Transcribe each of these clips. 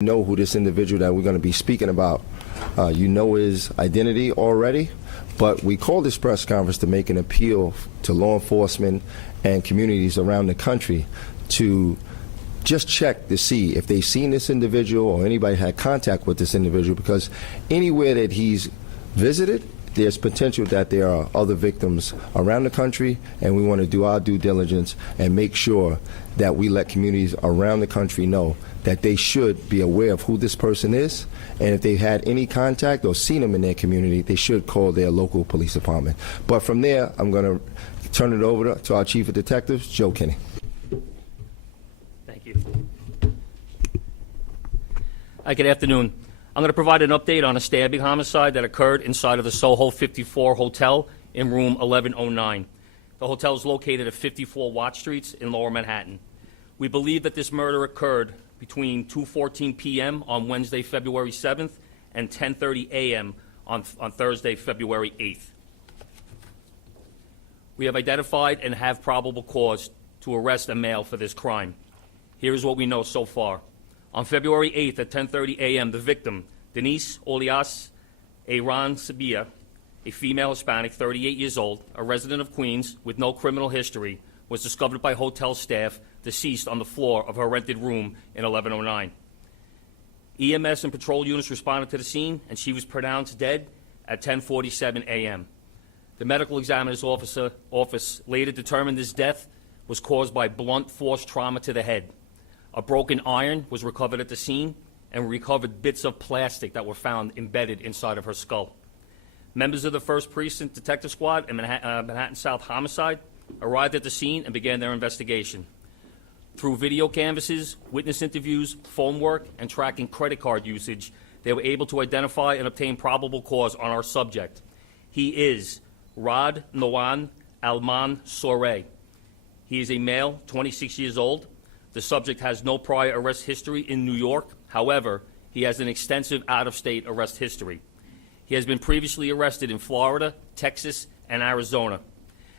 Know who this individual that we're going to be speaking about. You know his identity already, but we called this press conference to make an appeal to law enforcement and communities around the country to just check to see if they've seen this individual or anybody had contact with this individual, because anywhere that he's visited, there's potential that there are other victims around the country, and we want to do our due diligence and make sure that we let communities around the country know that they should be aware of who this person is, and if they've had any contact or seen him in their community, they should call their local police department. But from there, I'm going to turn it over to our Chief of Detectives, Joe Kinney. Thank you. Hi, good afternoon. I'm going to provide an update on a stabbing homicide that occurred inside of the Soho 54 Hotel in room 1109. The hotel is located at 54 Watt Street in Lower Manhattan. We believe that this murder occurred between 2:14 p.m. on Wednesday, February 7th, and 10:30 a.m. on Thursday, February 8th. We have identified and have probable cause to arrest a male for this crime. Here is what we know so far. On February 8th at 10:30 a.m., the victim, Denise Olias Aaron Sabia, a female Hispanic, 38 years old, a resident of Queens with no criminal history, was discovered by hotel staff deceased on the floor of her rented room in 1109. EMS and patrol units responded to the scene, and she was pronounced dead at 10:47 a.m. The medical examiner's office later determined this death was caused by blunt force trauma to the head. A broken iron was recovered at the scene, and we recovered bits of plastic that were found embedded inside of her skull. Members of the 1st Precinct Detective Squad and Manhattan South Homicide arrived at the scene and began their investigation. Through video canvases, witness interviews, phone work, and tracking credit card usage, they were able to identify and obtain probable cause on our subject. He is Rod Noan Alman Soray. He is a male, 26 years old. The subject has no prior arrest history in New York. However, he has an extensive out-of-state arrest history. He has been previously arrested in Florida, Texas, and Arizona.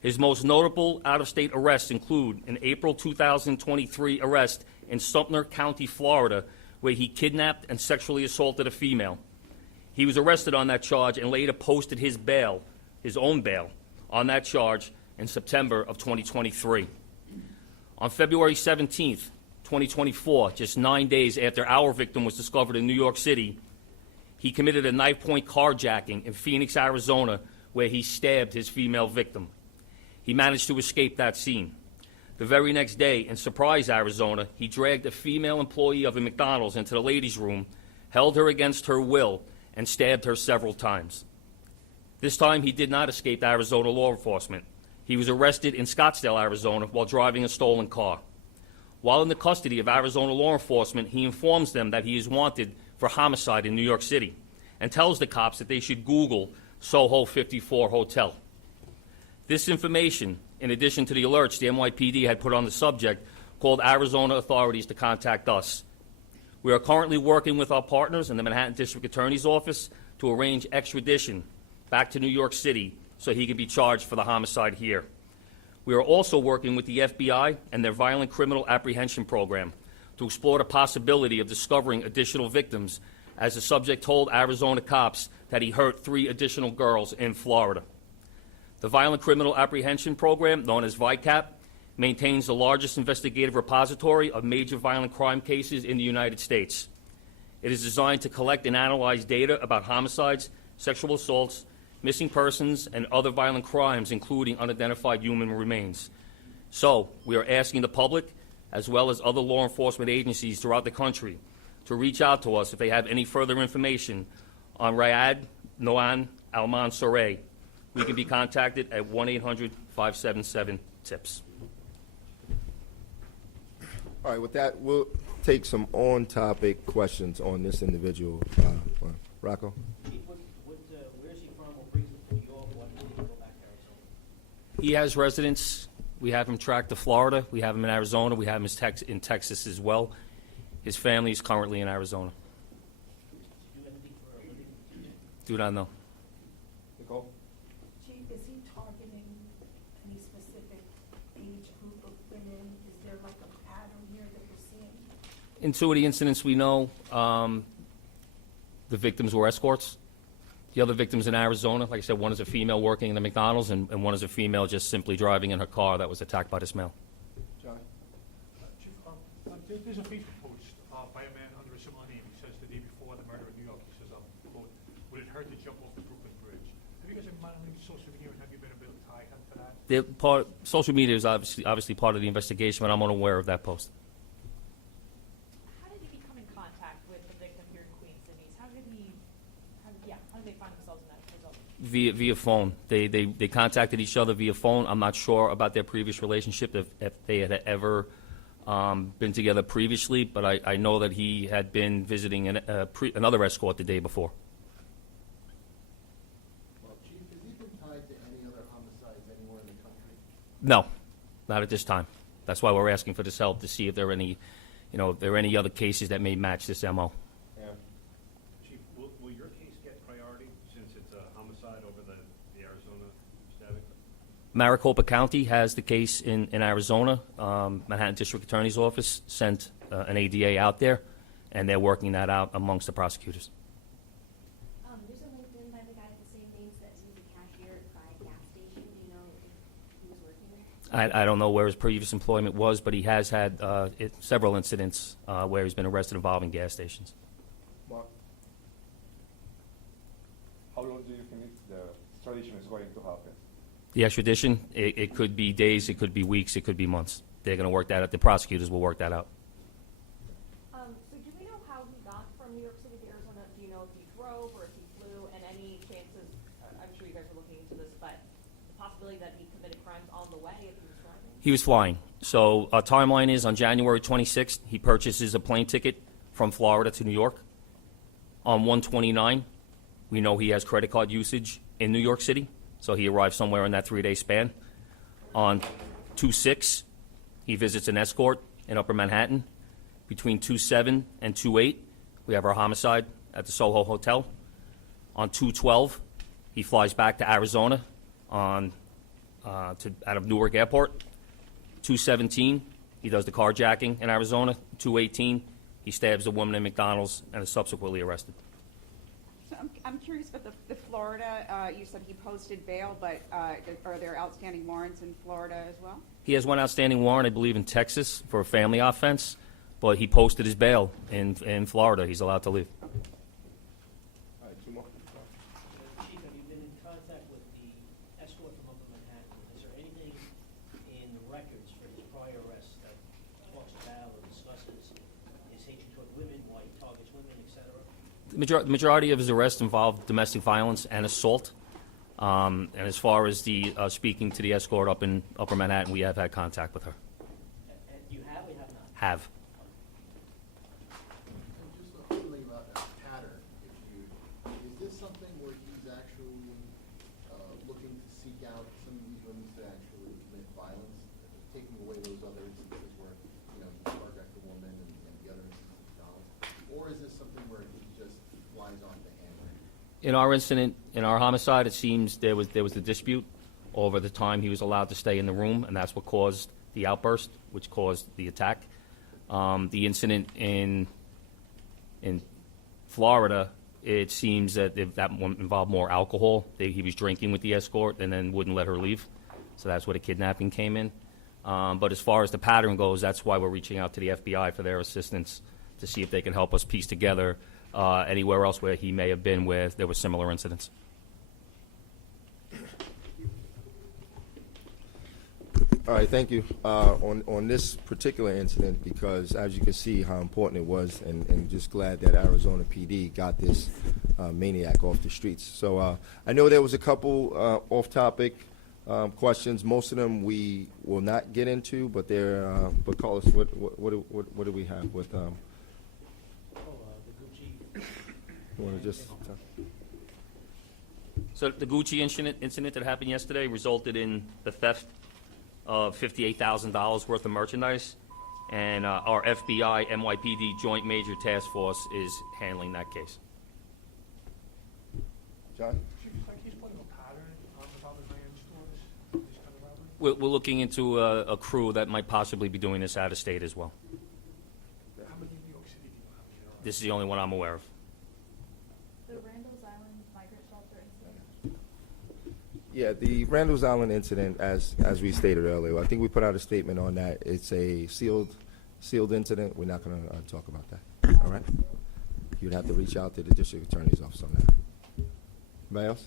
His most notable out-of-state arrests include an April 2023 arrest in Sumter County, Florida, where he kidnapped and sexually assaulted a female. He was arrested on that charge and later posted his own bail, on that charge in September of 2023. On February 17th, 2024, just 9 days after our victim was discovered in New York City, he committed a knife-point carjacking in Phoenix, Arizona, where he stabbed his female victim. He managed to escape that scene. The very next day, in Surprise, Arizona, he dragged a female employee of a McDonald's into the ladies' room, held her against her will, and stabbed her several times. This time, he did not escape Arizona law enforcement. He was arrested in Scottsdale, Arizona, while driving a stolen car. While in the custody of Arizona law enforcement, he informs them that he is wanted for homicide in New York City and tells the cops that they should Google Soho 54 Hotel. This information, in addition to the alerts the NYPD had put on the subject, called Arizona authorities to contact us. We are currently working with our partners in the Manhattan District Attorney's Office to arrange extradition back to New York City so he can be charged for the homicide here. We are also working with the FBI and their Violent Criminal Apprehension Program to explore the possibility of discovering additional victims, as the subject told Arizona cops that he hurt 3 additional girls in Florida. The Violent Criminal Apprehension Program, known as VICAP, maintains the largest investigative repository of major violent crime cases in the United States. It is designed to collect and analyze data about homicides, sexual assaults, missing persons, and other violent crimes, including unidentified human remains. So, we are asking the public, as well as other law enforcement agencies throughout the country, to reach out to us if they have any further information on Rayad Noan Alman Soray. We can be contacted at 1-800-577-TIPS. All right, with that, we'll take some on-topic questions on this individual. Rocco? Where is he from? What brings him to New York? Why did he go back to Arizona? He has residence. We have him tracked to Florida. We have him in Arizona. We have him in Texas as well. His family is currently in Arizona. Do not know. Nicole? Chief, is he targeting any specific age group of women? Is there like a pattern here that we're seeing? In two of the incidents we know, the victims were escorts. The other victims in Arizona, like I said, one is a female working in the McDonald's, and one is a female just simply driving in her car that was attacked by this male. John? Chief, there's a Facebook post by a man under a similar name. He says the day before the murder in New York, he says, quote, would it hurt to jump off the Brooklyn Bridge? Have you guys ever monitored social media, and have you been able to tie him to that? Social media is obviously part of the investigation, but I'm unaware of that post. How did he become in contact with the victim here in Queens, Denise? How did they find themselves in that result? Via phone. They contacted each other via phone. I'm not sure about their previous relationship, if they had ever been together previously, but I know that he had been visiting another escort the day before. Well, Chief, has he been tied to any other homicides anywhere in the country? No, not at this time. That's why we're asking for this help to see if there are any, if there are any other cases that may match this MO. Chief, will your case get priority since it's a homicide over the Arizona stabbing? Maricopa County has the case in Arizona. Manhattan District Attorney's Office sent an ADA out there, and they're working that out amongst the prosecutors. There's a LinkedIn by the guy with the same names that he was a cashier by a gas station. Do you know if he was working there? I don't know where his previous employment was, but he has had several incidents where he's been arrested involving gas stations. Mark? How long do you think the extradition is going to happen? The extradition, it could be days, it could be weeks, it could be months. They're going to work that out. The prosecutors will work that out. So do we know how he got from New York City to Arizona? Do you know if he drove or if he flew? And any chances, I'm sure you guys are looking into this, but the possibility that he committed crimes on the way if he was driving? He was flying. So our timeline is on January 26th, he purchases a plane ticket from Florida to New York. On 1/29, we know he has credit card usage in New York City, so he arrives somewhere in that 3-day span. On 2/6, he visits an escort in Upper Manhattan. Between 2/7 and 2/8, we have our homicide at the Soho Hotel. On 2/12, he flies back to Arizona out of Newark Airport. 2/17, he does the carjacking in Arizona. 2/18, he stabs a woman in McDonald's and is subsequently arrested. So I'm curious about the Florida, you said he posted bail, but are there outstanding warrants in Florida as well? He has one outstanding warrant, I believe, in Texas for a family offense, but he posted his bail in Florida. He's allowed to leave. All right, two more. Chief, have you been in contact with the escort from Upper Manhattan? Is there anything in the records for his prior arrests that talks about or discusses his hatred toward women, why he targets women, et cetera? The majority of his arrests involved domestic violence and assault. And as far as the speaking to the escort up in Upper Manhattan, we have had contact with her. And you have or have not? Have. And just something about a pattern, if you, is this something where he's actually looking to seek out some of these women to actually commit violence, taking away those other instances where, he targeted a woman and the other instances of violence? Or is this something where he just flies off the handle? In our incident, in our homicide, it seems there was a dispute over the time he was allowed to stay in the room, and that's what caused the outburst, which caused the attack. The incident in Florida, it seems that that one involved more alcohol. He was drinking with the escort and then wouldn't let her leave, so that's where the kidnapping came in. But as far as the pattern goes, that's why we're reaching out to the FBI for their assistance to see if they can help us piece together anywhere else where he may have been where there were similar incidents. All right, thank you. On this particular incident, because as you can see how important it was, and just glad that Arizona PD got this maniac off the streets. So I know there was a couple off-topic questions. Most of them we will not get into, but but Carlos, what do we have with? The Gucci. You want to just? So the Gucci incident that happened yesterday resulted in the theft of $58,000 worth of merchandise, and our FBI NYPD Joint Major Task Force is handling that case. John? Chief, he's putting a pattern with other high-end stores, these kind of robberies? We're looking into a crew that might possibly be doing this out of state as well. How many of you This is the only one I'm aware of. The Randall's Island migrant shelter incident. Yeah, the Randall's Island incident, as we stated earlier, I think we put out a statement on that. It's a sealed incident. We're not going to talk about that. All right? You'd have to reach out to the district attorney's office on that. Anybody else?